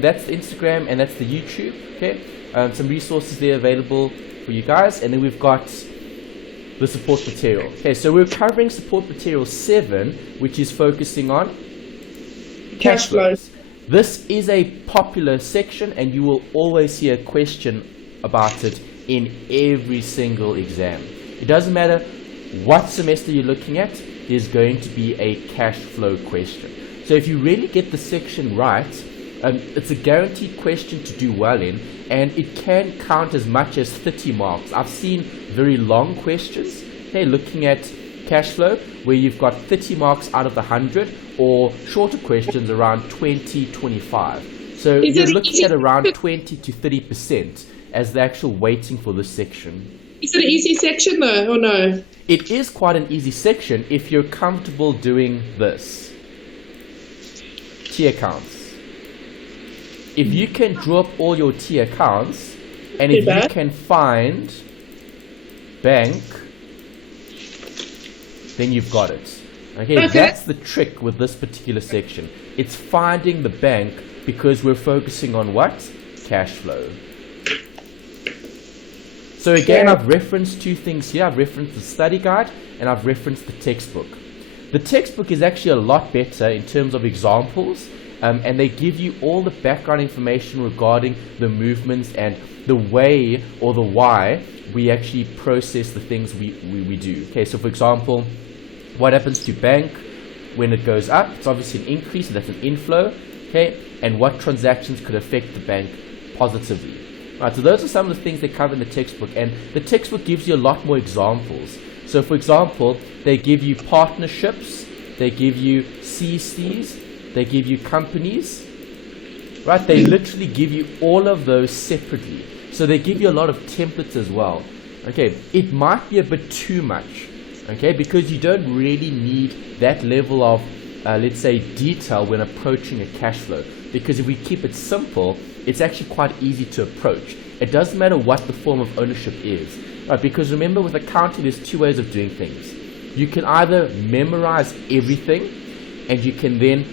That's the Instagram and that's the YouTube. Okay, some resources there available for you guys, and then we've got the support material. Okay, so we're covering support material 7, which is focusing on cash flows. This is a popular section, and you will always hear a question about it in every single exam. It doesn't matter what semester you're looking at, there's going to be a cash flow question. So if you really get the section right, it's a guaranteed question to do well in, and it can count as much as 30 marks. I've seen very long questions, okay, looking at cash flow, where you've got 30 marks out of the 100, or shorter questions around 20, 25. So you're looking at around 20 to 30% as the actual weighting for this section. Is it an easy section though, or no? It is quite an easy section if you're comfortable doing this. T accounts. If you can draw up all your T accounts, and if you can find bank, then you've got it. Okay, that's the trick with this particular section. It's finding the bank, because we're focusing on what? Cash flow. So again, I've referenced 2 things here. I've referenced the study guide and I've referenced the textbook. The textbook is actually a lot better in terms of examples, and they give you all the background information regarding the movements and the way or the why we actually process the things we do. Okay, so for example, what happens to bank when it goes up? It's obviously an increase, so that's an inflow. Okay, and what transactions could affect the bank positively? Right, so those are some of the things they cover in the textbook, and the textbook gives you a lot more examples. So for example, they give you partnerships, they give you CCs, they give you companies, right? They literally give you all of those separately. So they give you a lot of templates as well. Okay, it might be a bit too much, okay, because you don't really need that level of, let's say, detail when approaching a cash flow. Because if we keep it simple, it's actually quite easy to approach. It doesn't matter what the form of ownership is, right? Because remember, with accounting, there's 2 ways of doing things. You can either memorize everything, and you can then,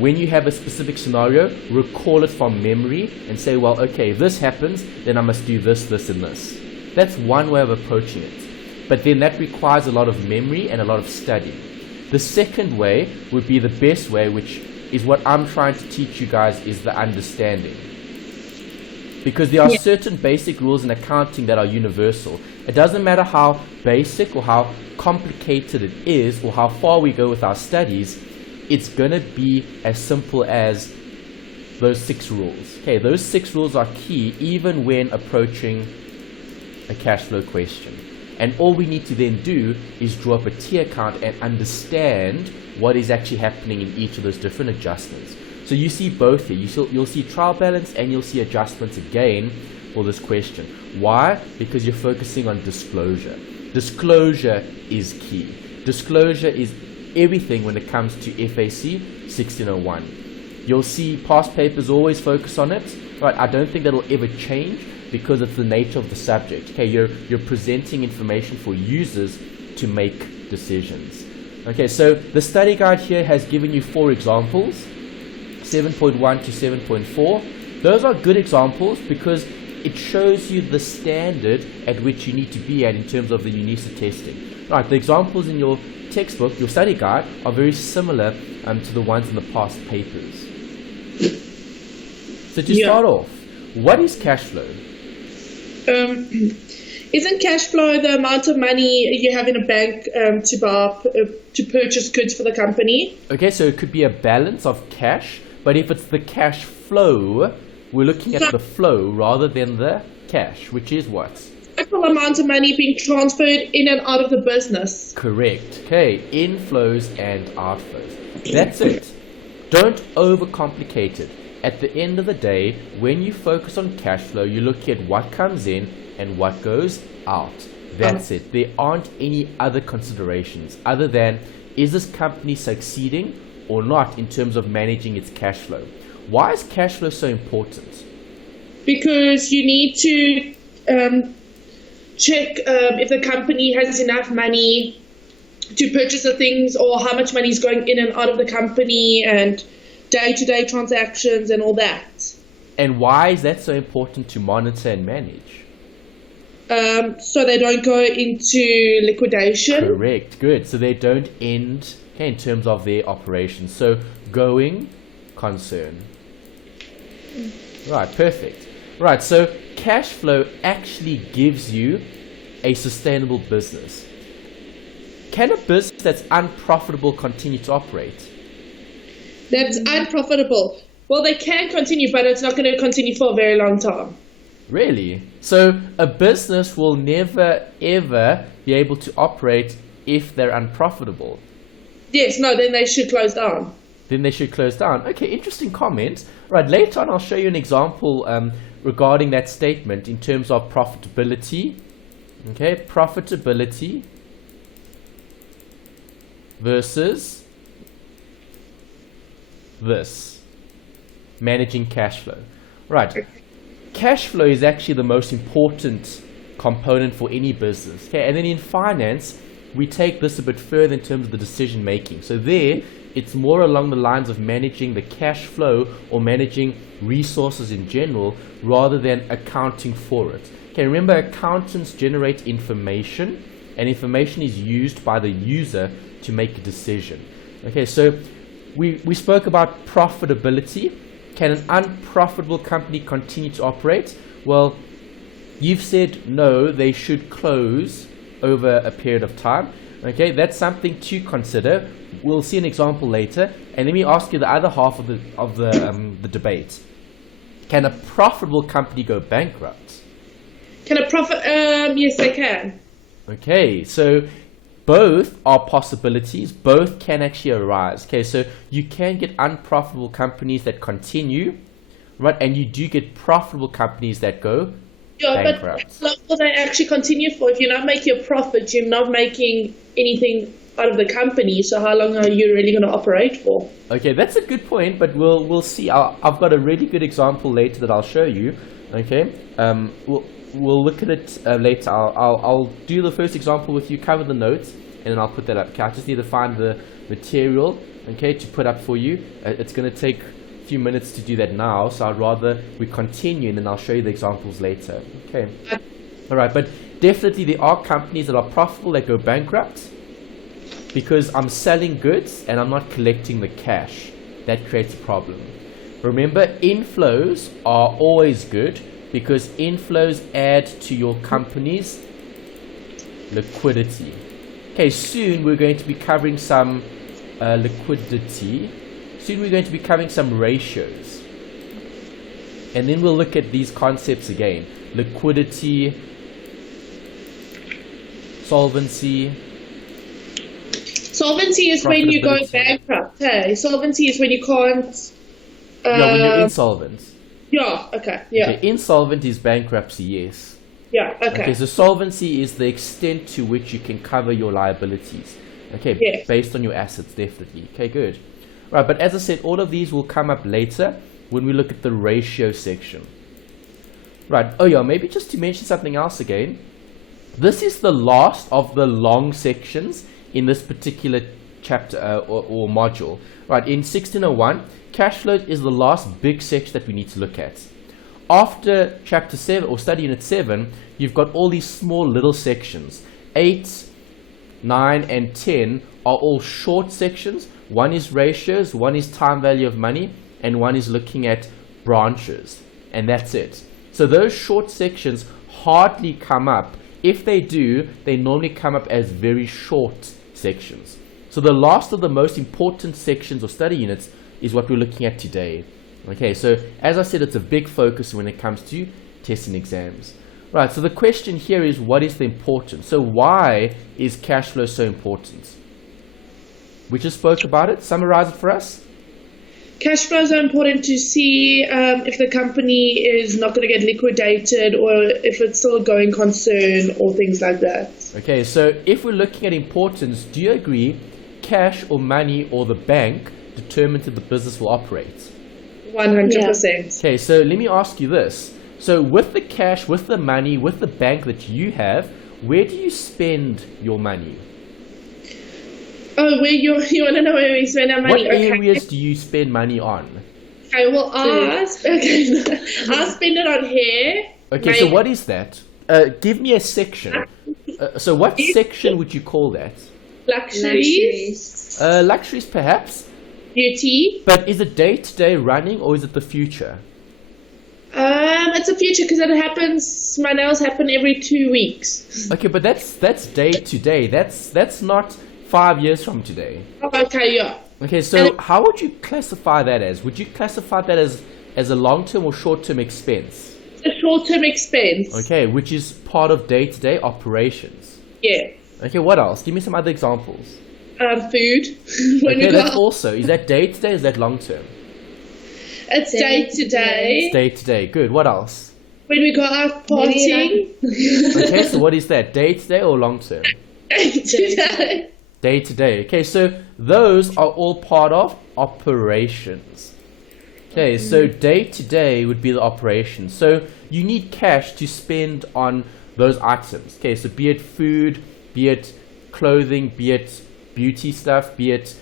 when you have a specific scenario, recall it from memory and say, well, okay, if this happens, then I must do this, this, and this. That's one way of approaching it. But then that requires a lot of memory and a lot of study. The second way would be the best way, which is what I'm trying to teach you guys, is the understanding. Because there are certain basic rules in accounting that are universal. It doesn't matter how basic or how complicated it is or how far we go with our studies, it's going to be as simple as those 6 rules. Okay, those 6 rules are key even when approaching a cash flow question. And all we need to then do is draw up a T account and understand what is actually happening in each of those different adjustments. So you see both here. You'll see trial balance and you'll see adjustments again for this question. Why? Because you're focusing on disclosure. Disclosure is key. Disclosure is everything when it comes to FAC1601. You'll see past papers always focus on it. Right? I don't think that'll ever change, because it's the nature of the subject. Okay, you're presenting information for users to make decisions. Okay, so the study guide here has given you 4 examples, 7.1 to 7.4. Those are good examples because it shows you the standard at which you need to be at in terms of the UNISA testing. Right, the examples in your textbook, your study guide, are very similar to the ones in the past papers. So to start off, what is cash flow? Isn't cash flow the amount of money you have in a bank to purchase goods for the company? Okay, so it could be a balance of cash, but if it's the cash flow, we're looking at the flow rather than the cash, which is what? Total amount of money being transferred in and out of the business. Correct. Okay, inflows and outflows. That's it. Don't overcomplicate it. At the end of the day, when you focus on cash flow, you look at what comes in and what goes out. That's it. There aren't any other considerations other than, is this company succeeding or not in terms of managing its cash flow? Why is cash flow so important? Because you need to check if the company has enough money to purchase the things, or how much money is going in and out of the company, and day-to-day transactions and all that. And why is that so important to monitor and manage? So they don't go into liquidation. Correct. Good. So they don't end, okay, in terms of their operations. So going concern. Right. Perfect. Right. So cash flow actually gives you a sustainable business. Can a business that's unprofitable continue to operate? That's unprofitable. Well, they can continue, but it's not going to continue for a very long time. Really? So a business will never ever be able to operate if they're unprofitable. Yes, no, then they should close down. Then they should close down. Okay, interesting comment. Right, later on I'll show you an example regarding that statement in terms of profitability. Okay, profitability versus this, managing cash flow. Right. Cash flow is actually the most important component for any business. Okay, and then in finance, we take this a bit further in terms of the decision making. So there, it's more along the lines of managing the cash flow or managing resources in general rather than accounting for it. Okay, remember accountants generate information and information is used by the user to make a decision. Okay, so we spoke about profitability. Can an unprofitable company continue to operate? Well, you've said no, they should close over a period of time. Okay, that's something to consider. We'll see an example later. And let me ask you the other half of the debate. Can a profitable company go bankrupt? Can a profit? Yes, they can. Okay, so both are possibilities. Both can actually arise. Okay, so you can get unprofitable companies that continue, right? And you do get profitable companies that go bankrupt. But how long will they actually continue for? If you're not making a profit, you're not making anything out of the company. So how long are you really going to operate for? Okay, that's a good point, but we'll see. I've got a really good example later that I'll show you. Okay, we'll look at it later. I'll do the first example with you, cover the notes, and then I'll put that up. Okay, I just need to find the material, okay, to put up for you. It's going to take a few minutes to do that now, so I'd rather we continue and then I'll show you the examples later. Okay. All right, but definitely there are companies that are profitable that go bankrupt because I'm selling goods and I'm not collecting the cash. That creates a problem. Remember, inflows are always good because inflows add to your company's liquidity. Okay, soon we're going to be covering some liquidity. Soon we're going to be covering some ratios. And then we'll look at these concepts again. Liquidity, solvency. Solvency is when you go bankrupt. Hey, solvency is when you can't. Yeah, when you're insolvent. Yeah, okay, yeah. Okay, insolvent is bankruptcy, yes. Yeah, okay. So solvency is the extent to which you can cover your liabilities. Okay, yes. Based on your assets, definitely. Okay, good. Right, but as I said, all of these will come up later when we look at the ratio section. Right, oh yeah, maybe just to mention something else again. This is the last of the long sections in this particular chapter or module. Right, in 1601, cash flow is the last big section that we need to look at. After chapter 7 or study unit 7, you've got all these small little sections. 8, 9 and 10 are all short sections. One is ratios, one is time value of money, and one is looking at branches, and that's it. So those short sections hardly come up. If they do, they normally come up as very short sections. So the last of the most important sections or study units is what we're looking at today. Okay, so as I said, it's a big focus when it comes to tests and exams. Right, so the question here is, what is the importance? So why is cash flow so important? We just spoke about it. Summarize it for us. Cash flows are important to see if the company is not going to get liquidated or if it's still a going concern or things like that. Okay, so if we're looking at importance, do you agree cash or money or the bank determines if the business will operate? 100%. Yeah. Okay, so let me ask you this. So with the cash, with the money, with the bank that you have, where do you spend your money? Oh, where you want to know where we spend our money? What areas do you spend money on? Okay, well, I spend it on hair. Okay, so what is that? Give me a section. So what section would you call that? Luxuries. Luxuries, perhaps. Beauty. But is it day-to-day running, or is it the future? It's a future because it happens. My nails happen every 2 weeks. Okay, but that's day-to-day. That's not 5 years from today. Okay, yeah. Okay, so how would you classify that as? Would you classify that as a long-term or short-term expense? A short-term expense. Okay, which is part of day-to-day operations. Yeah. Okay, what else? Give me some other examples. Food. Okay, that's also, is that day-to-day or is that long-term? It's day-to-day. It's day-to-day, good. What else? When we go out partying. Okay, so what is that? Day-to-day or long-term? Day-to-day. Day-to-day. Okay, so those are all part of operations. Okay, so day-to-day would be the operation. So you need cash to spend on those items. Okay, so be it food, be it clothing, be it beauty stuff, be it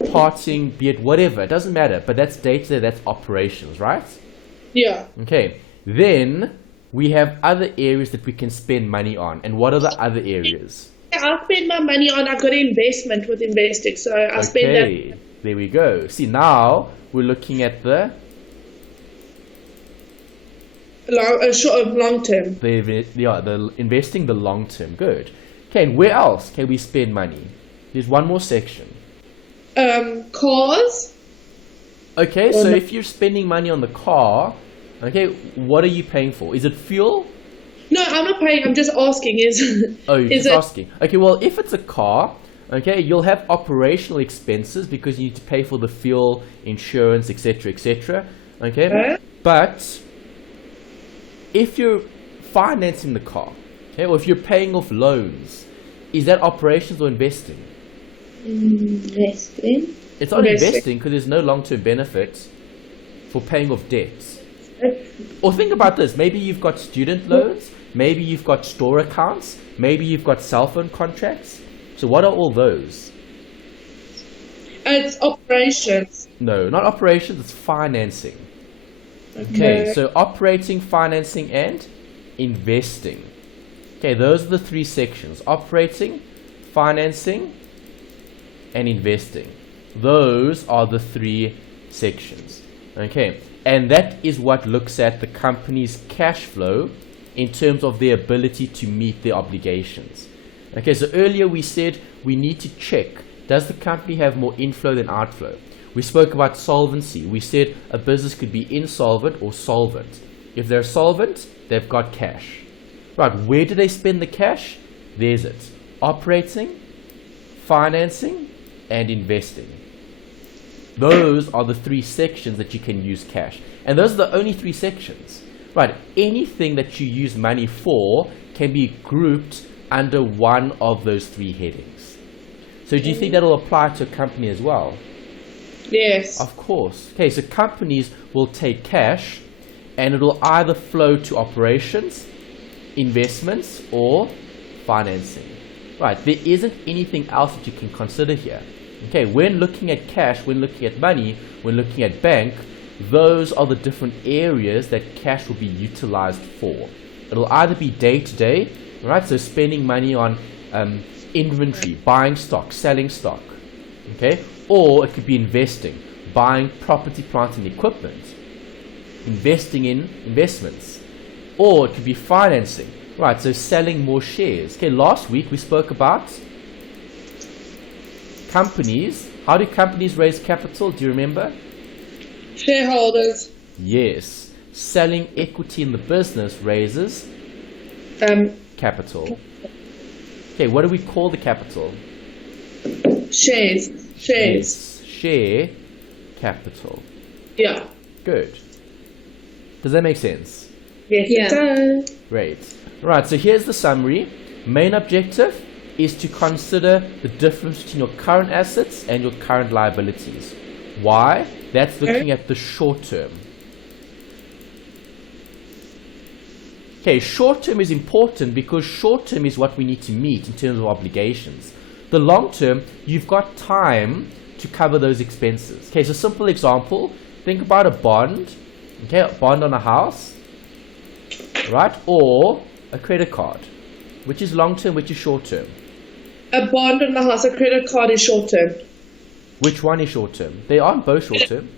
partying, be it whatever. It doesn't matter, but that's day-to-day, that's operations, right? Yeah. Okay, then we have other areas that we can spend money on. And what are the other areas? I'll spend my money on, I've got an investment with investing, so I'll spend that. Okay, there we go. See, now we're looking at the long term. the investing the long term. Good. Okay, and where else can we spend money? There's one more section. Cars. Okay, so if you're spending money on the car, okay, what are you paying for? Is it fuel? No, I'm not paying. I'm just asking. Oh, you're just asking. Okay, well, if it's a car, okay, you'll have operational expenses because you need to pay for the fuel, insurance, etc., etc. Okay, but if you're financing the car, okay, or if you're paying off loans, is that operations or investing? Investing. It's not investing because there's no long-term benefit for paying off debts. Or think about this, maybe you've got student loans, maybe you've got store accounts, maybe you've got cell phone contracts. So what are all those? It's operations. No, not operations, it's financing. Okay, so operating, financing, and investing. Okay, those are the three sections. Operating, financing, and investing. Those are the three sections. Okay, and that is what looks at the company's cash flow in terms of their ability to meet their obligations. Okay, so earlier we said we need to check, does the company have more inflow than outflow? We spoke about solvency. We said a business could be insolvent or solvent. If they're solvent, they've got cash. Right, where do they spend the cash? There's it. Operating, financing, and investing. Those are the three sections that you can use cash. And those are the only three sections. Right, anything that you use money for can be grouped under one of those three headings. So do you think that will apply to a company as well? Yes. Of course. Okay, so companies will take cash and it will either flow to operations, investments, or financing. Right, there isn't anything else that you can consider here. Okay, when looking at cash, when looking at money, when looking at bank, those are the different areas that cash will be utilized for. It'll either be day-to-day, right, so spending money on inventory, buying stock, selling stock, okay, or it could be investing, buying property, plant, and equipment, investing in investments, or it could be financing, right, so selling more shares. Okay, last week we spoke about companies. How do companies raise capital? Do you remember? Shareholders. Yes. Selling equity in the business raises capital. Okay, what do we call the capital? Shares. Yes, share capital. Yeah. Good. Does that make sense? Yes, Yeah. it does. Great. Right, so here's the summary. Main objective is to consider the difference between your current assets and your current liabilities. Why? That's looking at the short term. Okay, short term is important because short term is what we need to meet in terms of obligations. The long term, you've got time to cover those expenses. Okay, so simple example, think about a bond, okay, a bond on a house, right, or a credit card. Which is long-term, which is short-term? A bond on the house, a credit card is short-term. Which one is short-term? They aren't both short-term.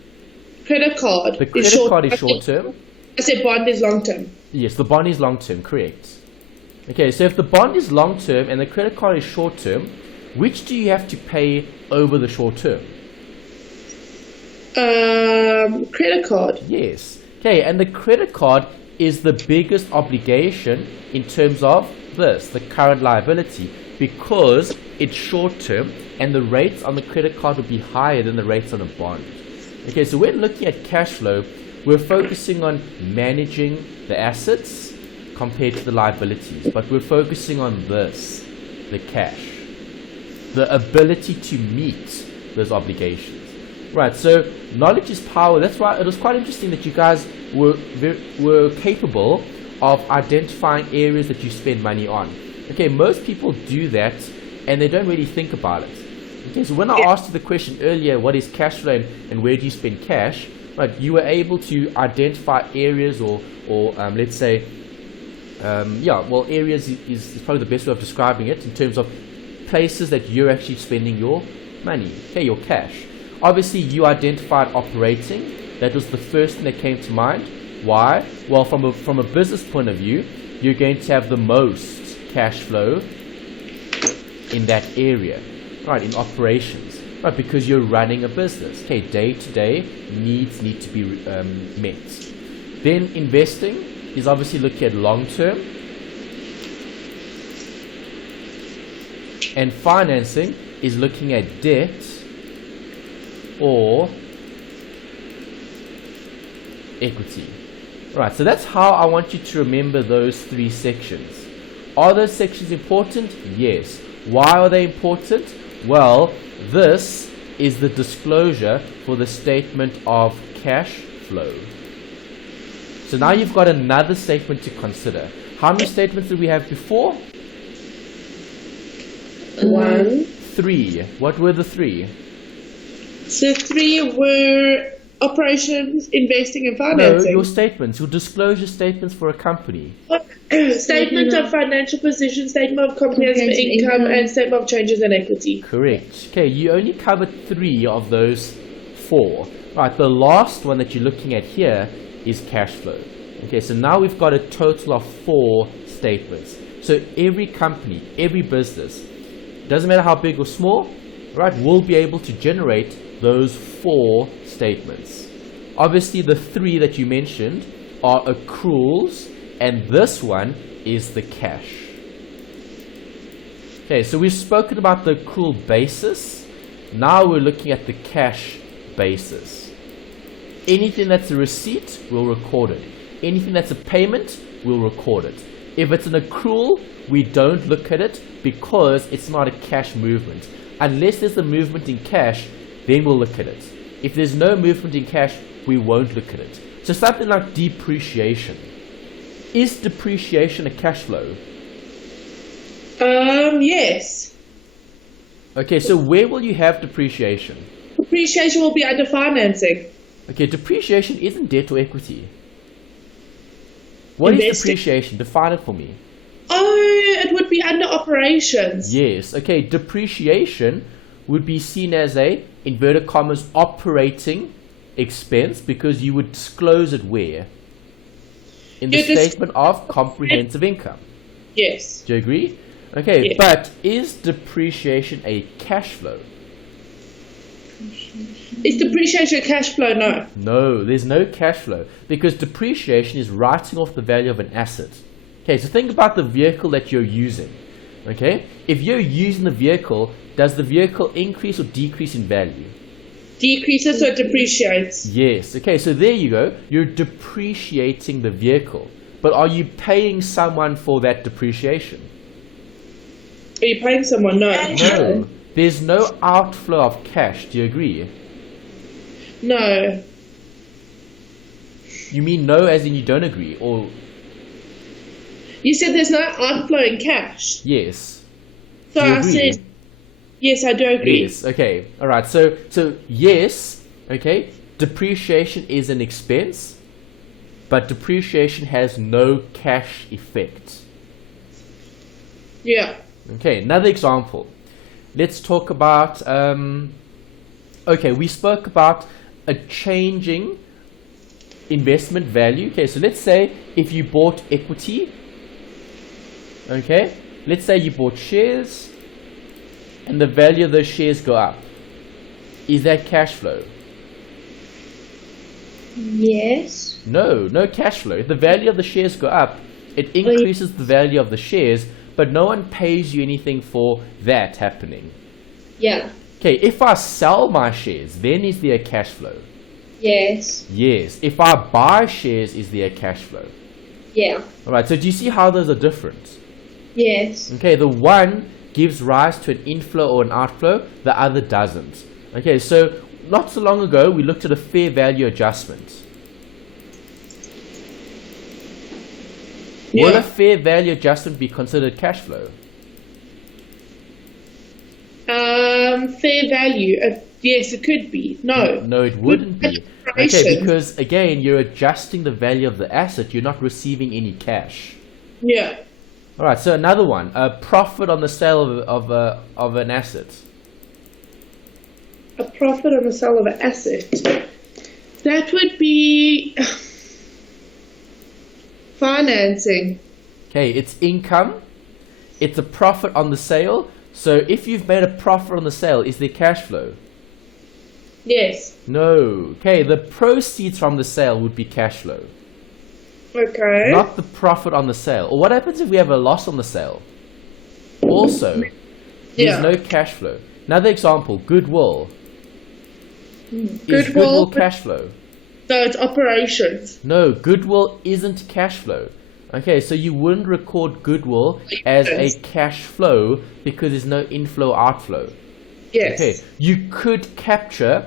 Credit card. The credit card is short-term. I said bond is long-term. Yes, the bond is long-term, correct. Okay, so if the bond is long-term and the credit card is short-term, which do you have to pay over the short-term? Credit card. Yes. Okay, and the credit card is the biggest obligation in terms of this, the current liability, because it's short-term and the rates on the credit card will be higher than the rates on a bond. Okay, so when looking at cash flow, we're focusing on managing the assets compared to the liabilities, but we're focusing on this, the cash, the ability to meet those obligations. Right, so knowledge is power. That's why it was quite interesting that you guys were capable of identifying areas that you spend money on. Okay, most people do that and they don't really think about it. Okay, so when I asked you the question earlier, what is cash flow and where do you spend cash, right, you were able to identify areas or let's say, areas is probably the best way of describing it in terms of places that you're actually spending your money, okay, your cash. Obviously, you identified operating. That was the first thing that came to mind. Why? Well, from a business point of view, you're going to have the most cash flow in that area, right, in operations, right, because you're running a business. Okay, day-to-day needs need to be met. Then investing is obviously looking at long-term. And financing is looking at debt or equity. Right, so that's how I want you to remember those three sections. Are those sections important? Yes. Why are they important? Well, this is the disclosure for the statement of cash flow. So now you've got another statement to consider. How many statements did we have before? 1. 3. What were the 3? So 3 were operations, investing, and No, financing. your statements, your disclosure statements for a company. Statement of financial position, statement of comprehensive income, and statement of changes in equity. Correct. Okay, you only covered 3 of those 4. Right, the last one that you're looking at here is cash flow. Okay, so now we've got a total of 4 statements. So every company, every business, doesn't matter how big or small, right, will be able to generate those 4 statements. Obviously, the 3 that you mentioned are accruals, and this one is the cash. Okay, so we've spoken about the accrual basis. Now we're looking at the cash basis. Anything that's a receipt, we'll record it. Anything that's a payment, we'll record it. If it's an accrual, we don't look at it because it's not a cash movement. Unless there's a movement in cash, then we'll look at it. If there's no movement in cash, we won't look at it. So something like depreciation. Is depreciation a cash flow? Yes. Okay, so where will you have depreciation? Depreciation will be under financing. Okay, depreciation isn't debt or equity. What is depreciation? Define it for me. Oh, it would be under operations. Yes, okay, depreciation would be seen as a, inverted commas, operating expense because you would disclose it where? In the statement of comprehensive income. Yes. Do you agree? Okay, yes. But is depreciation a cash flow? Is depreciation a cash flow? No. No, there's no cash flow because depreciation is writing off the value of an asset. Okay, so think about the vehicle that you're using. Okay, if you're using the vehicle, does the vehicle increase or decrease in value? Decreases, so it depreciates. Yes. Okay, so there you go. You're depreciating the vehicle. But are you paying someone for that depreciation? Are you paying someone? No. No. There's no outflow of cash. Do you agree? No. You mean no as in you don't agree? Or you said there's no outflow in cash. yes. So Do you I agree? said yes, I do agree. Yes. Okay. All right. So yes. Okay. depreciation is an expense, but depreciation has no cash effect. Yeah. Okay, another example. Let's talk about, okay, we spoke about a changing investment value. Okay, so let's say if you bought equity, okay, let's say you bought shares and the value of those shares go up. Is that cash flow? Yes. No, no cash flow. If the value of the shares go up, it increases the value of the shares, but no one pays you anything for that happening. Yeah. Okay, if I sell my shares, then is there a cash flow? Yes. Yes. If I buy shares, is there a cash flow? Yeah. Alright, so do you see how those are different? Yes. Okay, the one gives rise to an inflow or an outflow, the other doesn't. Okay, so not so long ago, we looked at a fair value adjustment. Yeah. Will a fair value adjustment be considered cash flow? Fair value. Yes, it could be. No. No, it wouldn't be. Okay, Depreciation. because again, you're adjusting the value of the asset, you're not receiving any cash. Yeah. Alright, so another one, a profit on the sale of an asset. A profit on the sale of an asset. That would be financing. Okay, it's income, it's a profit on the sale. So if you've made a profit on the sale, is there cash flow? Yes. No. Okay, the proceeds from the sale would be cash flow, Okay. not the profit on the sale. Or what happens if we have a loss on the sale? Also, there's Yeah. no cash flow. Another example, goodwill. Is Goodwill- goodwill cash flow? So it's operations. No, goodwill isn't cash flow. Okay, so you wouldn't record goodwill as a cash flow because there's no inflow outflow. Yes. Okay, you could capture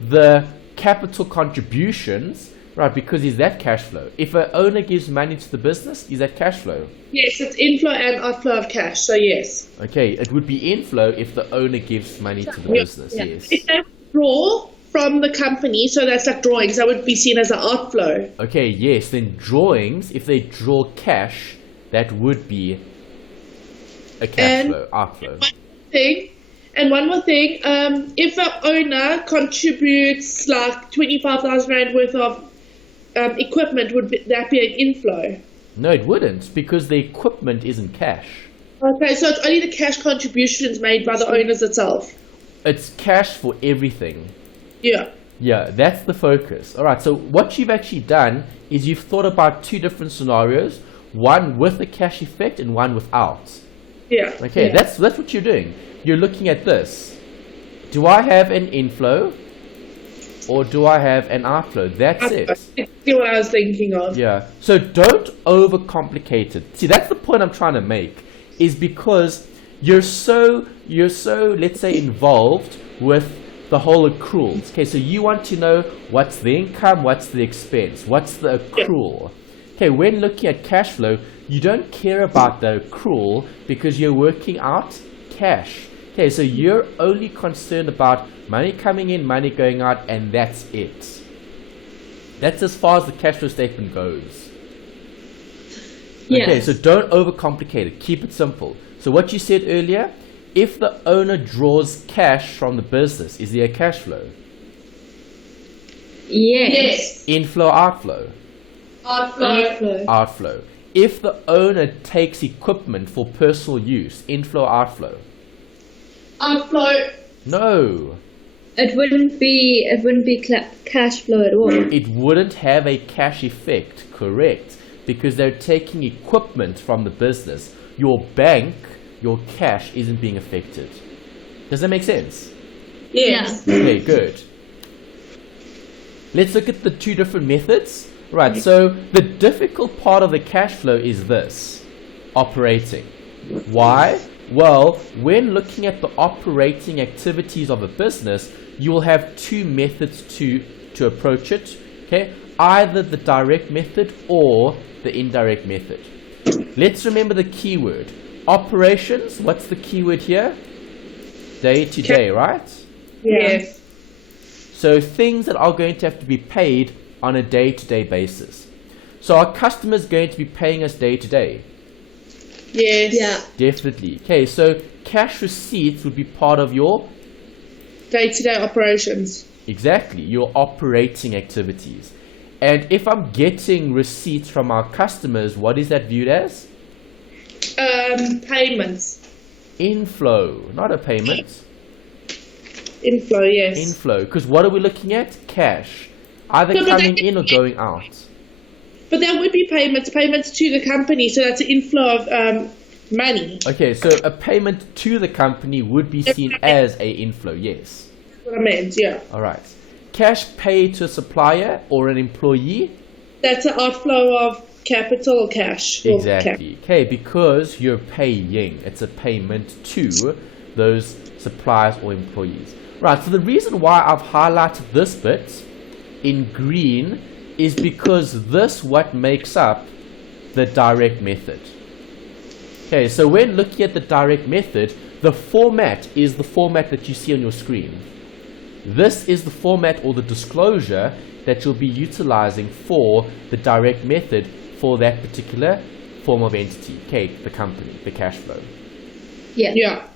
the capital contributions, right, because is that cash flow? If an owner gives money to the business, is that cash flow? Yes, it's inflow and outflow of cash. So yes. Okay, it would be inflow if the owner gives money to the business, Yeah. yes. If they draw from the company, so that's like drawings, that would be seen as an outflow. Okay, yes, then drawings, if they draw cash, that would be a cash flow, outflow. One more thing, if an owner contributes like 25,000 Rand worth of equipment, that be an inflow? No, it wouldn't, because the equipment isn't cash. Okay, so it's only the cash contributions made by the owners itself. It's cash for everything. Yeah. Yeah, that's the focus. All right, so what you've actually done is you've thought about two different scenarios, one with a cash effect and one without. Yeah. Okay, Yeah. that's what you're doing. You're looking at this. Do I have an inflow or do I have an outflow? That's it. That's what I was thinking of. Yeah. So don't overcomplicate it. See, that's the point I'm trying to make, is because you're so let's say involved with the whole accruals. Okay, so you want to know what's the income, what's the expense, what's the accrual. Okay, when looking at cash flow, you don't care about the accrual because you're working out cash. Okay, so you're only concerned about money coming in, money going out, and that's it. That's as far as the cash flow statement goes. Yes. Okay, so don't overcomplicate it. Keep it simple. So what you said earlier, if the owner draws cash from the business, is there a cash flow? Yes. Inflow, outflow? Outflow. Outflow. If the owner takes equipment for personal use, inflow, outflow? Outflow. No. It wouldn't be cash flow at all. It wouldn't have a cash effect, correct? Because they're taking equipment from the business. Your bank, your cash isn't being affected. Does that make sense? Yes. Okay, good. Let's look at the two different methods. Right, so the difficult part of the cash flow is this, operating. Why? Well, when looking at the operating activities of a business, you will have two methods to approach it. Okay, either the direct method or the indirect method. Let's remember the keyword. Operations, what's the keyword here? Day to day, right? Yes. So things that are going to have to be paid on a day-to-day basis. So are customers going to be paying us day-to-day? Yes. Yeah. Definitely. Okay, so cash receipts would be part of your, Day-to-day operations. exactly, your operating activities. And if I'm getting receipts from our customers, what is that viewed as? Payments. Inflow, not a payment. Inflow, yes. Inflow, because what are we looking at? Cash. Either No, but coming that- in or going out. But there would be payments to the company, so that's an inflow of money. Okay, so a payment to the company would be seen as a inflow, yes. That's what I meant, yeah. Alright. Cash paid to a supplier or an employee? That's an outflow of capital or cash. or Exactly. Okay, because you're paying. It's a payment to those suppliers or employees. Right, so the reason why I've highlighted this bit in green is because this what makes up the direct method. Okay, so when looking at the direct method, the format is the format that you see on your screen. This is the format or the disclosure that you'll be utilizing for the direct method for that particular form of entity. Okay, the company, the cash flow. Yeah. Yeah.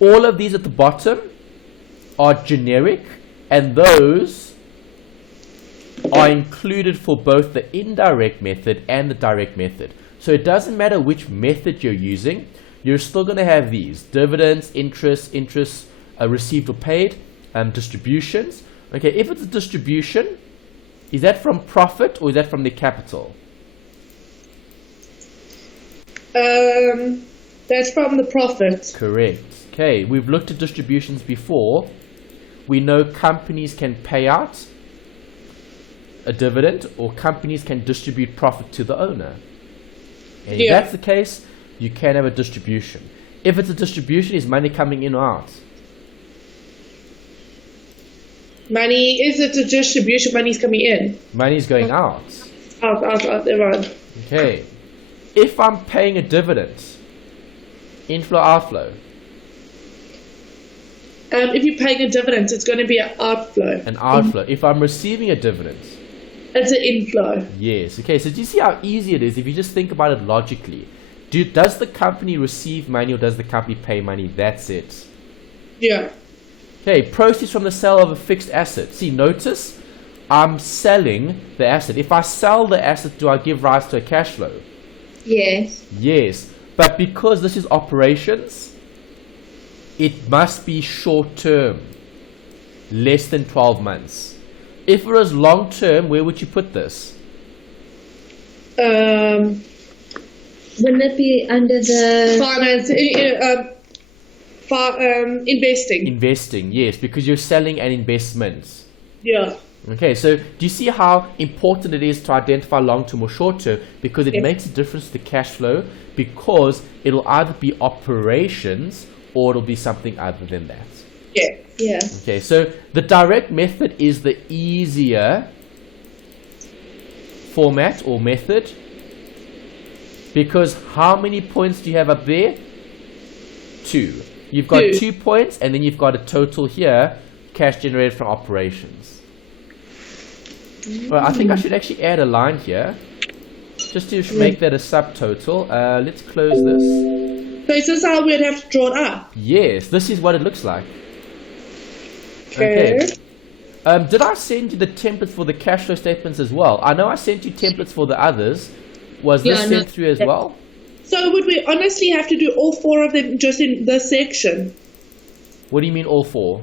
All of these at the bottom are generic, and those are included for both the indirect method and the direct method. So it doesn't matter which method you're using, you're still going to have these: dividends, interest received or paid, distributions. Okay, if it's a distribution, is that from profit or is that from the capital? That's from the profit. Correct. Okay, we've looked at distributions before. We know companies can pay out a dividend, or companies can distribute profit to the owner. And if Yeah. that's the case, you can have a distribution. If it's a distribution, is money coming in or out? Money, is it a distribution? Money's coming in. Money is going out. Out, there on. Okay. If I'm paying a dividend, inflow, outflow, If you're paying a dividend, it's going to be an outflow. an outflow. If I'm receiving a dividend, It's an inflow. yes. Okay, so do you see how easy it is if you just think about it logically? Does the company receive money or does the company pay money? That's it. Yeah. Okay, proceeds from the sale of a fixed asset. See, notice I'm selling the asset. If I sell the asset, do I give rise to a cash flow? Yes. Yes. But because this is operations, it must be short term, less than 12 months. If it was long term, where would you put this? Finance, Wouldn't it be under the... investing. Investing, yes, because you're selling an investment. Yeah. Okay, so do you see how important it is to identify long-term or short-term? Because it Yes. makes a difference to the cash flow, because it'll either be operations or it'll be something other than that. Yeah. Yeah. Okay, so the direct method is the easier format or method, because how many points do you have up there? 2. You've got 2. 2 points, and then you've got a total here, cash generated from operations. Well, I think I should actually add a line here, just to make that a subtotal. Let's close this. So is this how we'd have to draw it up? Yes, this is what it looks like. Okay. Did I send you the templates for the cash flow statements as well? I know I sent you templates for the others. Was this Yeah, sent no. through as well? So would we honestly have to do all 4 of them just in this section? What do you mean all 4?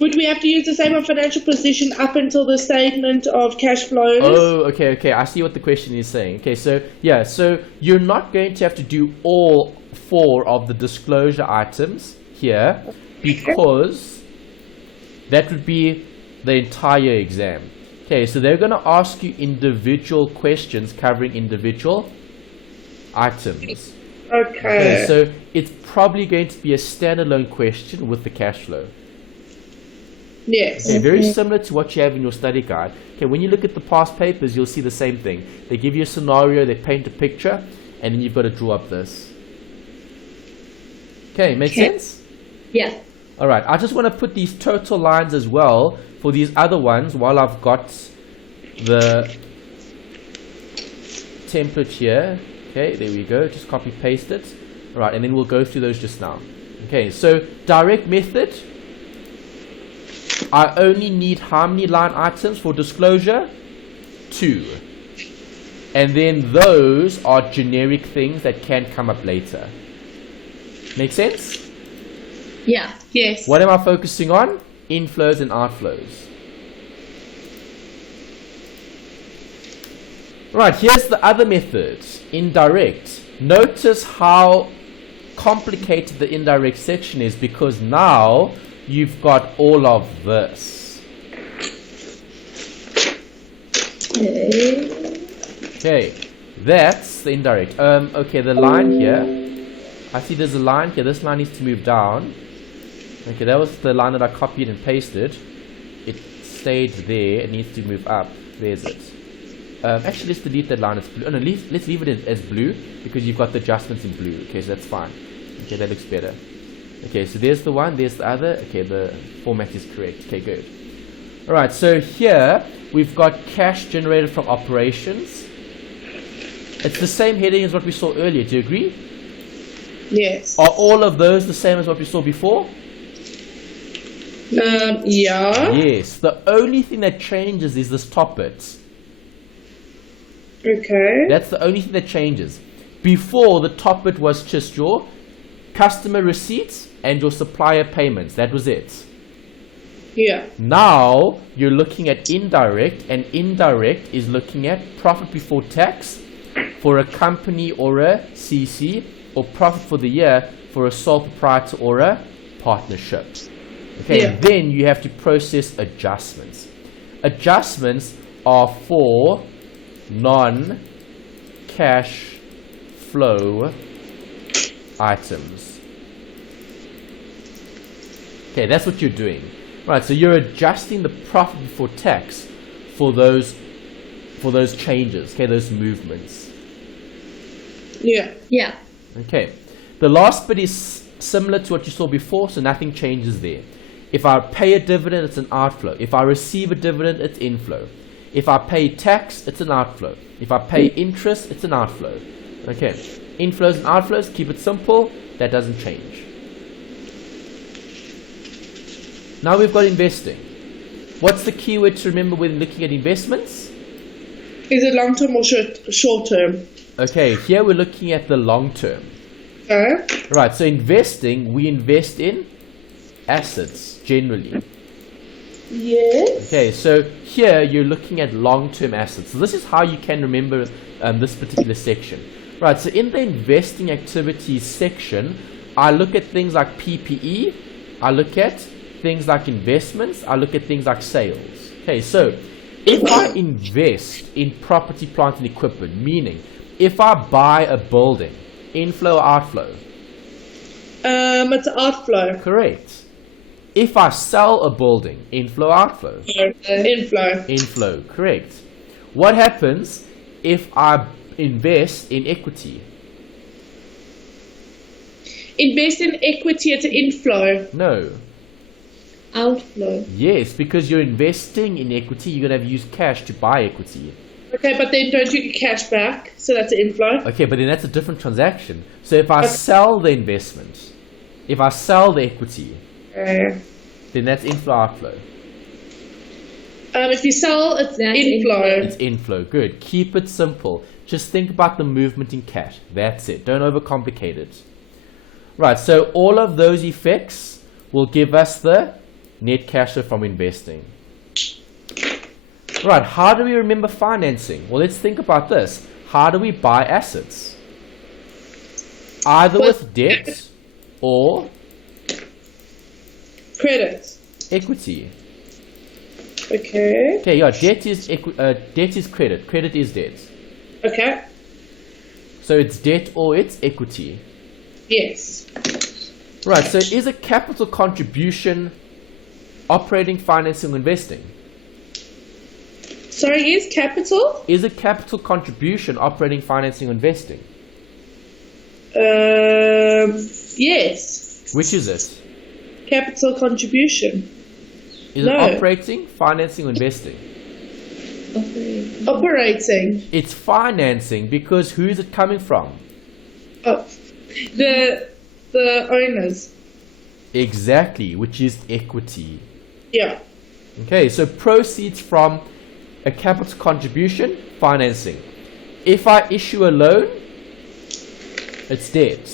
Would we have to use the same on financial position up until the statement of cash flows? Oh, okay. I see what the question is saying. Okay, so yeah, so you're not going to have to do all 4 of the disclosure items here, because that would be the entire exam. Okay, so they're going to ask you individual questions covering individual items. Okay, so it's probably going to be a standalone question with the cash flow. Yes. Okay, very similar to what you have in your study guide. Okay, when you look at the past papers, you'll see the same thing. They give you a scenario, they paint a picture, and then you've got to draw up this. Okay, make sense? Yeah. Alright, I just want to put these total lines as well for these other ones while I've got the template here. Okay, there we go. Just copy paste it. Alright, and then we'll go through those just now. Okay, so direct method. I only need how many line items for disclosure? 2. And then those are generic things that can come up later. Make sense? Yeah. Yes. What am I focusing on? Inflows and outflows. Right, here's the other method, indirect. Notice how complicated the indirect section is because now you've got all of this. Okay, that's the indirect. Okay, the line here. I see there's a line here. This line needs to move down. Okay, that was the line that I copied and pasted. It stayed there. It needs to move up. There's it. Actually, let's delete that line. It's blue. Oh, no, let's leave it as blue because you've got the adjustments in blue. Okay, so that's fine. Okay, that looks better. Okay, so there's the one. There's the other. Okay, the format is correct. Okay, good. All right, so here we've got cash generated from operations. It's the same heading as what we saw earlier. Do you agree? Yes. Are all of those the same as what we saw before? Yeah. Yes. The only thing that changes is this top bit. Okay. That's the only thing that changes. Before, the top bit was just your customer receipts and your supplier payments. That was it. Yeah. Now, you're looking at indirect, and indirect is looking at profit before tax for a company or a CC, or profit for the year for a sole proprietor or a partnership. Okay, Yeah. then you have to process adjustments. Adjustments are for non-cash flow items. Okay, that's what you're doing. Right, so you're adjusting the profit before tax for those changes, okay, those movements. Yeah. Yeah. Okay, the last bit is similar to what you saw before, so nothing changes there. If I pay a dividend, it's an outflow. If I receive a dividend, it's inflow. If I pay tax, it's an outflow. If I pay interest, it's an outflow. Okay, inflows and outflows, keep it simple, that doesn't change. Now we've got investing. What's the keyword to remember when looking at investments? Is it long term or short term? Okay, here we're looking at the long term. Okay. Right, so investing, we invest in assets generally. Yes. Okay, so here you're looking at long-term assets. So this is how you can remember this particular section. Right, so in the investing activities section, I look at things like PPE, I look at things like investments, I look at things like sales. Okay, so if I invest in property, plant and equipment, meaning if I buy a building, inflow or outflow? It's outflow. Correct. If I sell a building, inflow, outflow? Inflow. Inflow, correct. What happens if I invest in equity? Invest in equity, it's an inflow. No. Outflow. Yes, because you're investing in equity, you're going to have used cash to buy equity. Okay, but then don't you get cash back? So that's an inflow. Okay, but then that's a different transaction. So if I sell the investment, if I sell the equity, then that's inflow, outflow. If you sell, it's That's inflow. It's inflow. Good. Keep it simple. Just think about the movement in cash. That's it. Don't overcomplicate it. Right, so all of those effects will give us the net cash flow from investing. Right, how do we remember financing? Well, let's think about this. How do we buy assets? Either with debt or Credit. equity. Okay. Okay, yeah, debt is credit. Credit is debt. Okay. So it's debt or it's equity. Yes. Right, so is a capital contribution operating, financing, or investing? Sorry, is capital? Is a capital contribution operating, financing, or investing? Yes. Which is it? capital contribution. Is No. it operating, financing, or investing? Operating. It's financing because who is it coming from? Oh, the owners. Exactly, which is equity. Yeah. Okay, so proceeds from a capital contribution, financing. If I issue a loan, it's debt.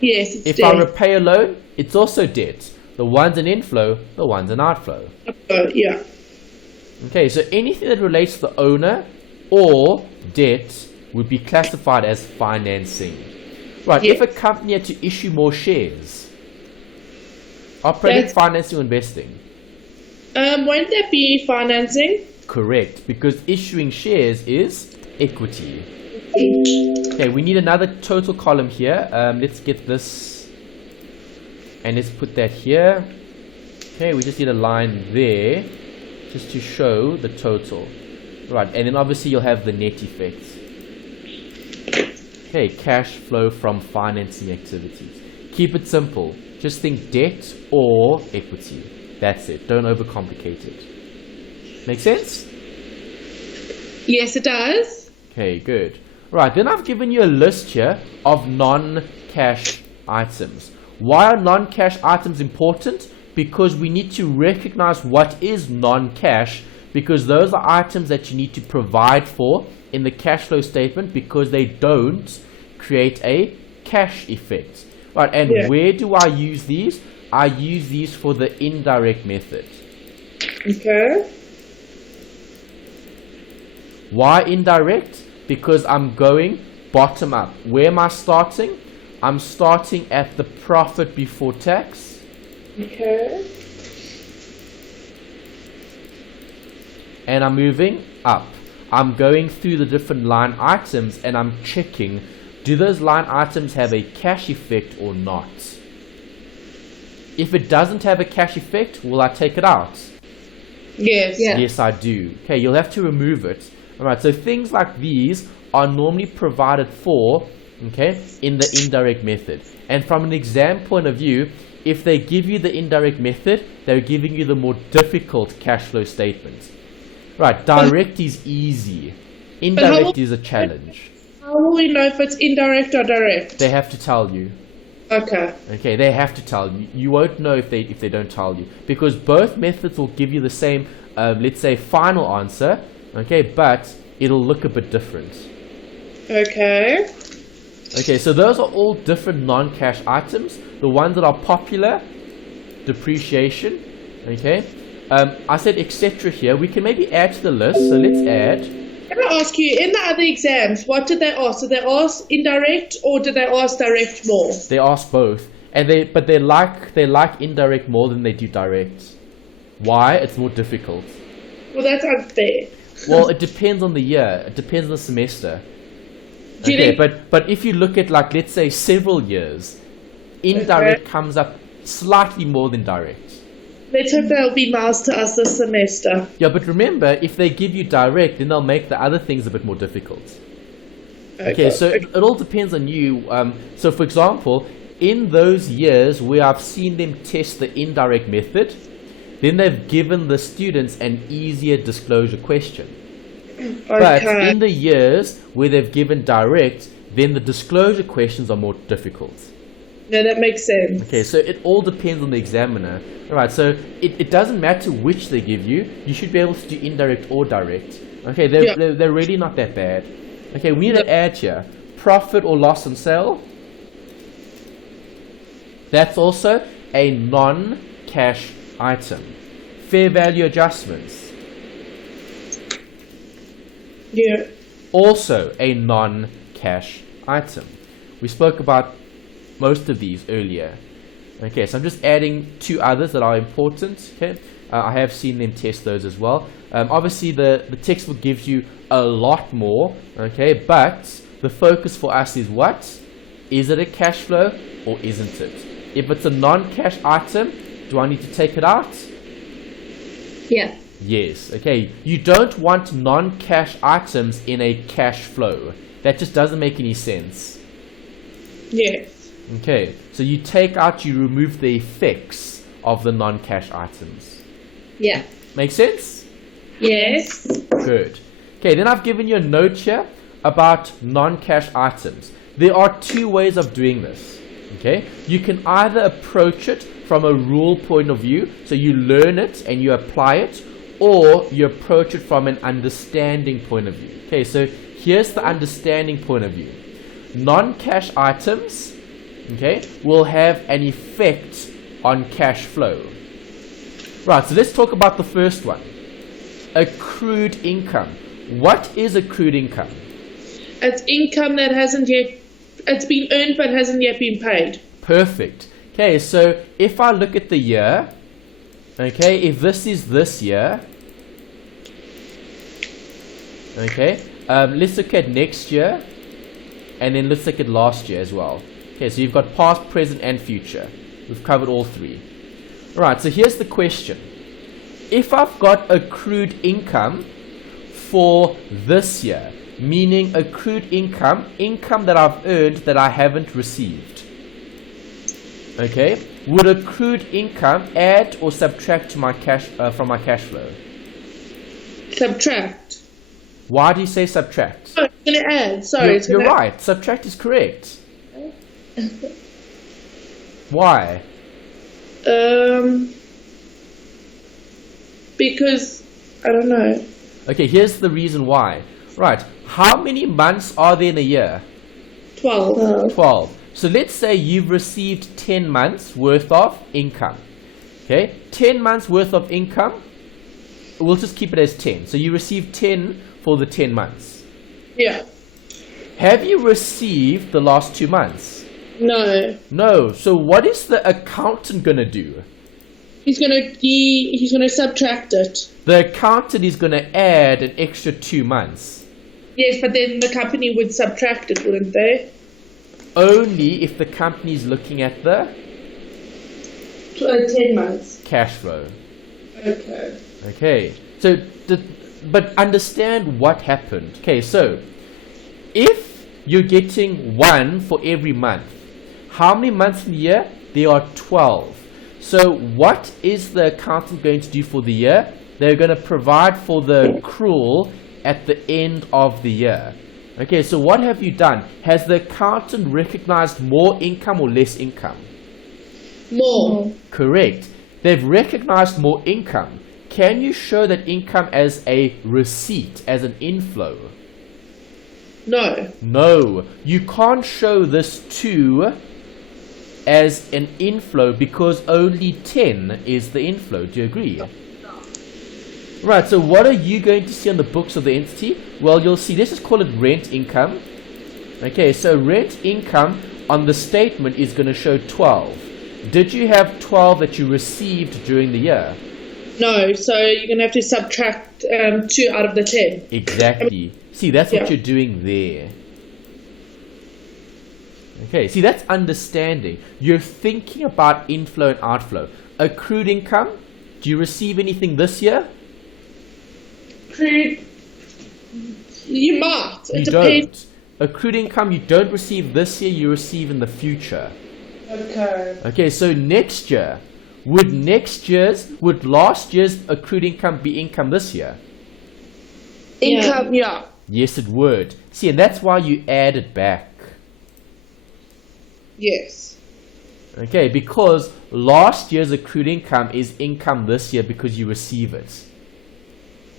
Yes, it's If I debt. repay a loan, it's also debt. The one's an inflow, the one's an outflow. Yeah. Okay, so anything that relates to the owner or debt would be classified as financing. Right, Yes. if a company had to issue more shares, operating, That's- financing, or investing? Won't that be financing? Correct, because issuing shares is equity. Okay, we need another total column here. Let's get this and let's put that here. Okay, we just need a line there just to show the total. Right, and then obviously you'll have the net effect. Okay, cash flow from financing activities. Keep it simple. Just think debt or equity. That's it. Don't overcomplicate it. Make sense? Yes, it does. Okay, good. Right, then I've given you a list here of non-cash items. Why are non-cash items important? Because we need to recognize what is non-cash, because those are items that you need to provide for in the cash flow statement because they don't create a cash effect. Right, and Yeah. where do I use these? I use these for the indirect method. Okay. Why indirect? Because I'm going bottom up. Where am I starting? I'm starting at the profit before tax. Okay. And I'm moving up. I'm going through the different line items and I'm checking, do those line items have a cash effect or not? If it doesn't have a cash effect, will I take it out? Yes. Yeah. Yes, I do. Okay, you'll have to remove it. Alright, so things like these are normally provided for, okay, in the indirect method. And from an exam point of view, if they give you the indirect method, they're giving you the more difficult cash flow statement. Right, direct is easy. Indirect is a challenge. How will we know if it's indirect or direct? They have to tell you. Okay. Okay, they have to tell you. You won't know if they don't tell you, because both methods will give you the same, let's say, final answer. Okay, but it'll look a bit different. Okay. Okay, so those are all different non-cash items. The ones that are popular, depreciation. Okay, I said etc. here. We can maybe add to the list. So let's add. Can I ask you, in the other exams, what did they ask? Did they ask indirect or did they ask direct more? They ask both, and they like indirect more than they do direct. Why? It's more difficult. Well, that's unfair. Well, it depends on the year. It depends on the semester. Do you Okay, think- but if you look at, like, let's say several years, indirect comes up slightly more than direct. Let's hope they'll be nice to us this semester. Yeah, but remember, if they give you direct, then they'll make the other things a bit more difficult. Okay, so it all depends on you. So, for example, in those years where I've seen them test the indirect method, then they've given the students an easier disclosure question. But Okay. in the years where they've given direct, then the disclosure questions are more difficult. No, that makes sense. Okay, so it all depends on the examiner. Alright, so it doesn't matter which they give you. You should be able to do indirect or direct. Okay, they're really not that bad. Okay, we need to add here. Profit or loss on sale. That's also a non-cash item. Fair value adjustments. Yeah. Also a non-cash item. We spoke about most of these earlier. Okay, so I'm just adding two others that are important. Okay, I have seen them test those as well. Obviously, the textbook gives you a lot more. Okay, but the focus for us is what? Is it a cash flow or isn't it? If it's a non-cash item, do I need to take it out? Yeah. Yes. Okay, you don't want non-cash items in a cash flow. That just doesn't make any sense. Yes. Okay, so you take out, you remove the effects of the non-cash items. Yeah. Make sense? Yes. Good. Okay, then I've given you a note here about non-cash items. There are two ways of doing this. Okay, you can either approach it from a rule point of view, so you learn it and you apply it, or you approach it from an understanding point of view. Okay, so here's the understanding point of view. Non-cash items, okay, will have an effect on cash flow. Right, so let's talk about the first one. Accrued income. What is accrued income? It's income that hasn't yet, it's been earned but hasn't yet been paid. Perfect. Okay, so if I look at the year, okay, if this is this year, okay, let's look at next year, and then let's look at last year as well. Okay, so you've got past, present, and future. We've covered all three. Alright, so here's the question. If I've got accrued income for this year, meaning accrued income that I've earned that I haven't received, okay, would accrued income add or subtract to my cash from my cash flow? Subtract. Why do you say subtract? Oh, it's going to add. Sorry. You're right. Subtract is correct. Why? Because, I don't know. Okay, here's the reason why. Right. How many months are there in a year? 12. 12. So let's say you've received 10 months worth of income. Okay, 10 months worth of income. We'll just keep it as 10. So you received 10 for the 10 months. Yeah. Have you received the last 2 months? No. No. So what is the accountant going to do? He's gonna subtract it. The accountant is going to add an extra 2 months. Yes, but then the company would subtract it, wouldn't they? Only if the company is looking at the 10 months. cash flow. Okay. Okay. So, but understand what happened. Okay, so if you're getting 1 for every month, how many months in the year? There are 12. So what is the accountant going to do for the year? They're going to provide for the accrual at the end of the year. Okay, so what have you done? Has the accountant recognized more income or less income? More. Correct. They've recognized more income. Can you show that income as a receipt, as an inflow? No. No. You can't show this 2 as an inflow because only 10 is the inflow. Do you agree? Right, so what are you going to see on the books of the entity? Well, you'll see, let's just call it rent income. Okay, so rent income on the statement is going to show 12. Did you have 12 that you received during the year? No, so you're going to have to subtract 2 out of the 10. Exactly. See, that's what Yeah. you're doing there. Okay, see, that's understanding. You're thinking about inflow and outflow. Accrued income, do you receive anything this year? Accrued. You might. You It depends. don't. Accrued income you don't receive this year, you receive in the future. Okay. Okay, so next year, would last year's accrued income be income this year? Income, yeah. Yes, it would. See, and that's why you add it back. Yes. Okay, because last year's accrued income is income this year because you receive it.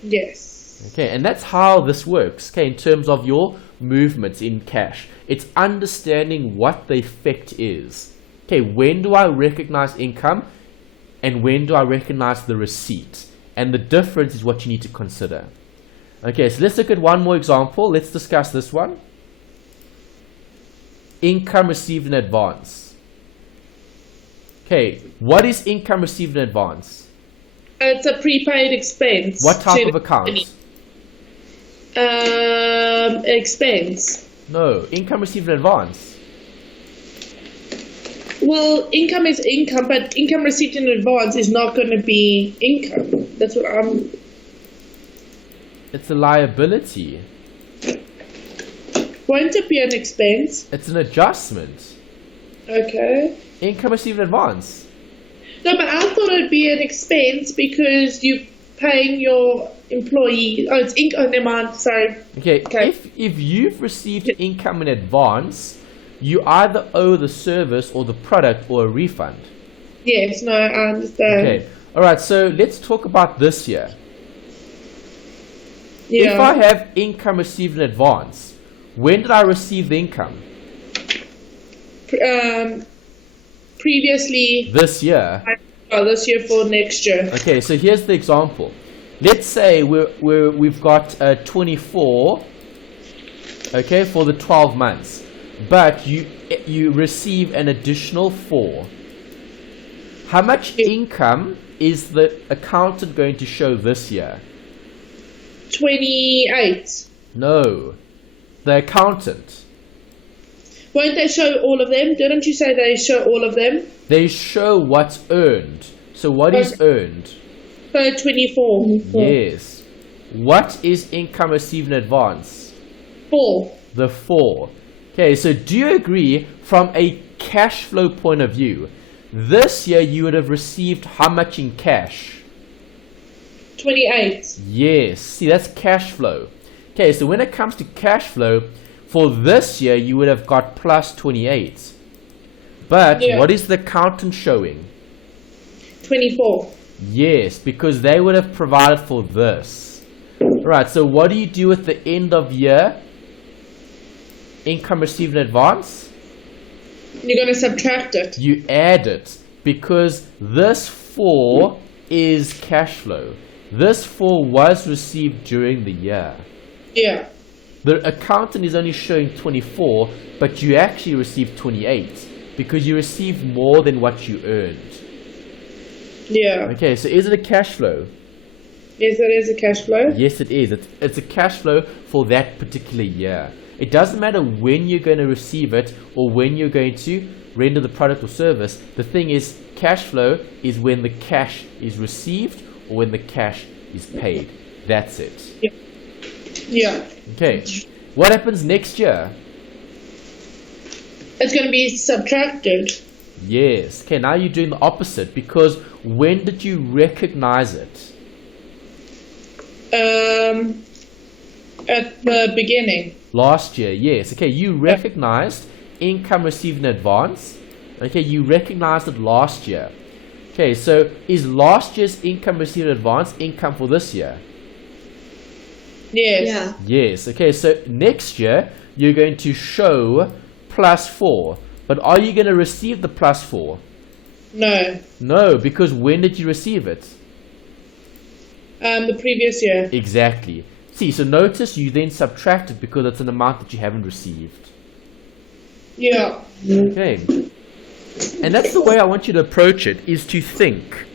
Yes. Okay, and that's how this works, okay, in terms of your movements in cash. It's understanding what the effect is. Okay, when do I recognize income and when do I recognize the receipt? And the difference is what you need to consider. Okay, so let's look at one more example. Let's discuss this one. Income received in advance. Okay, what is income received in advance? It's a prepaid expense. What type to of the account? company. Expense. No, income received in advance. Well, income is income, but income received in advance is not going to be income. That's what I'm... It's a liability. Won't it be an expense? It's an adjustment. Okay. Income received in advance. No, but I thought it'd be an expense because you're paying your employee. Oh, it's income. Oh, never mind. Sorry. Okay, Okay. if you've received income in advance, you either owe the service or the product or a refund. Yes. No, I understand. Okay, all right, so let's talk about this year. Yeah. If I have income received in advance, when did I receive the income? Previously, This year. this year for next year. Okay, so here's the example. Let's say we've got 24, okay, for the 12 months, but you receive an additional 4. How much income is the accountant going to show this year? 28. No, the accountant. Won't they show all of them? Didn't you say they show all of them? They show what's earned. So what is earned? So 24. Yes. What is income received in advance? 4. The 4. Okay, so do you agree from a cash flow point of view, this year you would have received how much in cash? 28. Yes. See, that's cash flow. Okay, so when it comes to cash flow, for this year you would have got plus 28. But Yeah. what is the accountant showing? 24. Yes, because they would have provided for this. Right, so what do you do at the end of year? Income received in advance? You're going to subtract it. You add it because this 4 is cash flow. This 4 was received during the year. Yeah. The accountant is only showing 24, but you actually received 28 because you received more than what you earned. Yeah. Okay, so is it a cash flow? Yes, it is a cash flow. Yes, it is. It's a cash flow for that particular year. It doesn't matter when you're going to receive it or when you're going to render the product or service. The thing is, cash flow is when the cash is received or when the cash is paid. That's it. Yeah. Okay. What happens next year? It's going to be subtracted. Yes. Okay, now you're doing the opposite because when did you recognize it? At the beginning. Last year, yes. Okay, you recognized income received in advance. Okay, you recognized it last year. Okay, so is last year's income received in advance income for this year? Yes. Yeah. Yes. Okay, so next year you're going to show plus 4. But are you going to receive the plus 4? No. No, because when did you receive it? The previous year. Exactly. See, so notice you then subtract it because it's an amount that you haven't received. Yeah. Okay. And that's the way I want you to approach it, is to think.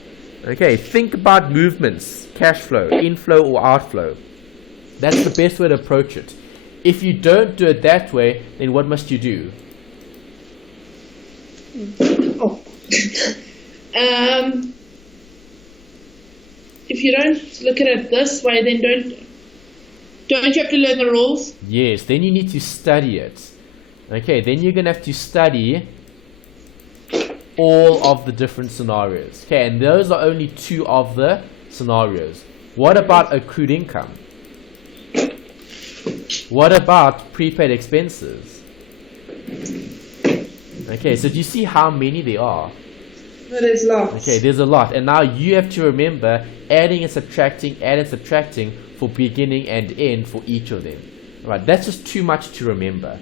Okay, think about movements, cash flow, inflow or outflow. That's the best way to approach it. If you don't do it that way, then what must you do? Oh. If you don't look at it this way, then don't you have to learn the rules? Yes, then you need to study it. Okay, then you're going to have to study all of the different scenarios. Okay, and those are only 2 of the scenarios. What about accrued income? What about prepaid expenses? Okay, so do you see how many there are? There's lots. Okay, there's a lot. And now you have to remember adding and subtracting for beginning and end for each of them. Alright, that's just too much to remember.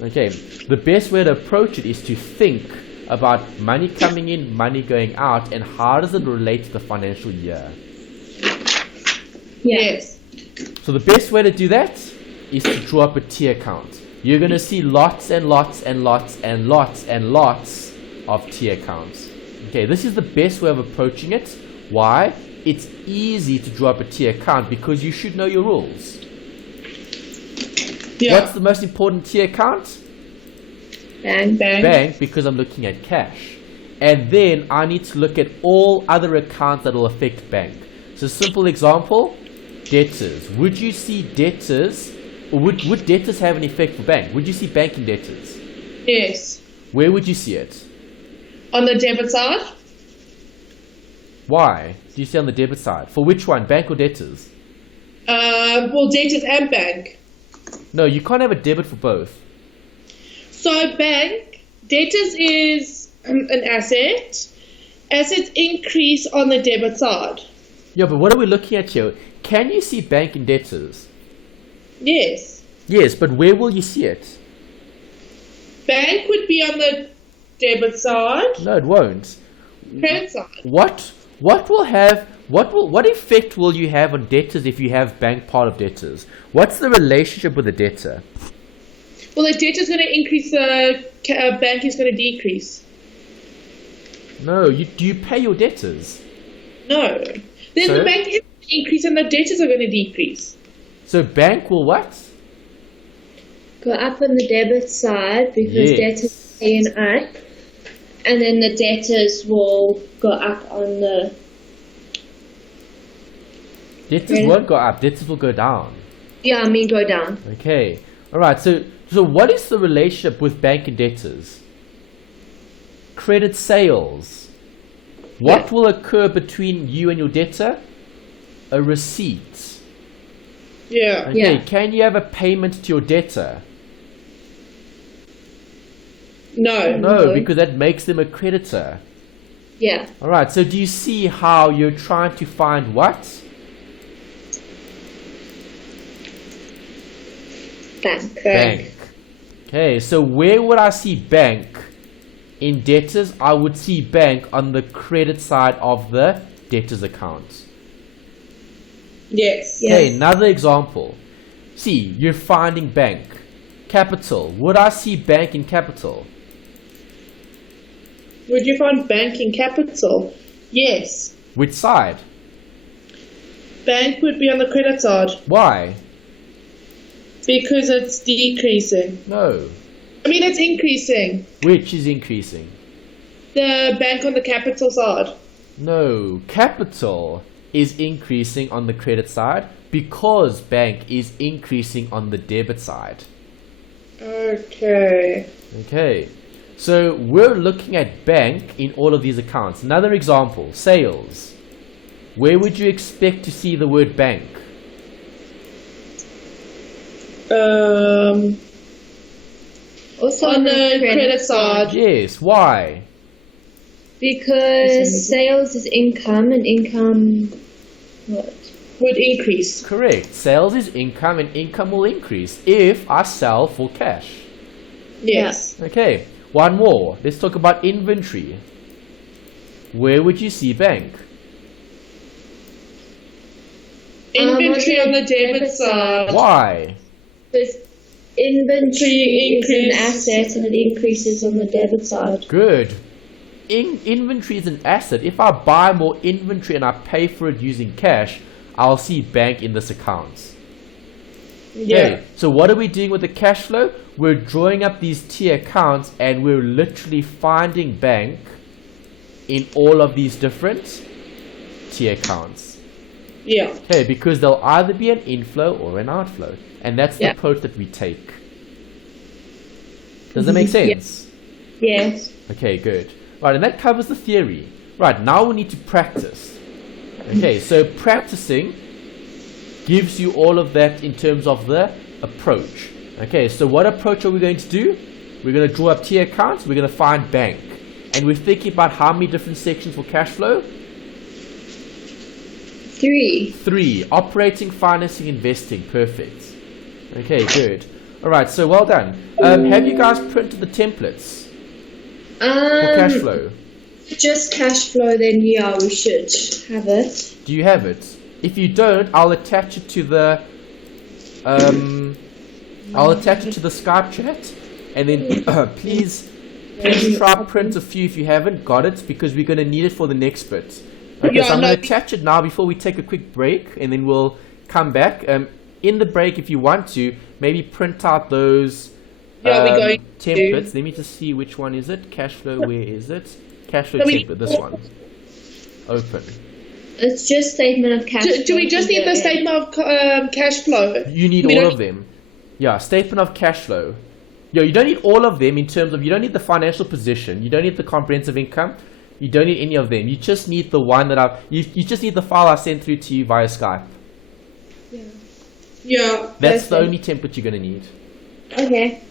Okay, the best way to approach it is to think about money coming in, money going out, and how does it relate to the financial year. Yes. So the best way to do that is to draw up a T account. You're going to see lots and lots and lots and lots and lots of T accounts. Okay, this is the best way of approaching it. Why? It's easy to draw up a T account because you should know your rules. Yeah. What's the most important T account? Bang. Bank, because I'm looking at cash. And then I need to look at all other accounts that will affect bank. So simple example, debtors. Would you see debtors, or would debtors have an effect for bank? Would you see banking debtors? Yes. Where would you see it? On the debit side? Why? Do you see on the debit side? For which one? Bank or debtors? Well, debtors and bank. No, you can't have a debit for both. So bank, debtors is an asset. Assets increase on the debit side. Yeah, but what are we looking at here? Can you see bank and debtors? Yes. Yes, but where will you see it? Bank would be on the debit side. No, it won't. Credit side. What effect will you have on debtors if you have bank part of debtors? What's the relationship with the debtor? Well, the debtor is going to increase, the bank is going to decrease. No, do you pay your debtors? No. Then So? the bank is going to increase and the debtors are going to decrease. So bank will what? Go up on the debit side because Yes. debtors pay an up, and then the debtors will go up on the. Debtors Really? won't go up, debtors will go down. Yeah, I mean go down. Okay. Alright, so what is the relationship with bank and debtors? Credit sales. What Yeah. will occur between you and your debtor? A receipt. Yeah. Okay, Yeah. can you have a payment to your debtor? No. No, No. because that makes them a creditor. Yeah. Alright, so do you see how you're trying to find what? Bank. Bank. Okay, so where would I see bank? In debtors, I would see bank on the credit side of the debtors account. Yes. Yeah. Okay, another example. See, you're finding bank. Capital. Would I see bank in capital? Would you find bank in capital? Yes. Which side? Bank would be on the credit side Why? because it's decreasing. No. I mean, it's increasing. Which is increasing? The bank on the capital side. No. Capital is increasing on the credit side because bank is increasing on the debit side. Okay. Okay. So we're looking at bank in all of these accounts. Another example, sales. Where would you expect to see the word bank? Also On the credit side. Yes. Why? Because sales is income, and income. What? Would increase. Correct. Sales is income and income will increase if I sell for cash. Yes. Okay. One more. Let's talk about inventory. Where would you see bank? Inventory on the debit side. Why? Because inventory is an increase. asset and it increases on the debit side. Good. Inventory is an asset. If I buy more inventory and I pay for it using cash, I'll see bank in this account. Yeah. Okay, so what are we doing with the cash flow? We're drawing up these tier accounts and we're literally finding bank in all of these different tier accounts. Yeah. Okay, because there'll either be an inflow or an outflow. And that's the Yeah. approach that we take. Does that make sense? Yes. Okay, good. Right, and that covers the theory. Right, now we need to practice. Okay, so practicing gives you all of that in terms of the approach. Okay, so what approach are we going to do? We're going to draw up tier accounts, we're going to find bank. And we're thinking about how many different sections for cash flow? 3. 3. Operating, financing, investing. Perfect. Okay, good. Alright, so well done. Have you guys printed the templates for cash flow? Just cash flow, then yeah, we should have it. Do you have it? If you don't, I'll attach it to the Skype chat, and then please try print a few if you haven't got it, because we're going to need it for the next bit. Okay, so I'm going to attach it now before we take a quick break, and then we'll come back. In the break, if you want to, maybe print out those we're going templates. Let me just see which one is it. Cash flow, where is it? Cash flow Let me- template, this one. Open. It's just statement of cash flow. Do we just need the statement of cash flow? You need We all don't- of them. Yeah, statement of cash flow. Yeah, you don't need all of them in terms of, you don't need the financial position, you don't need the comprehensive income. You don't need any of them. You just need the one that you just need the file I sent through to you via Skype. Yeah. That's the only template you're going to need. Okay.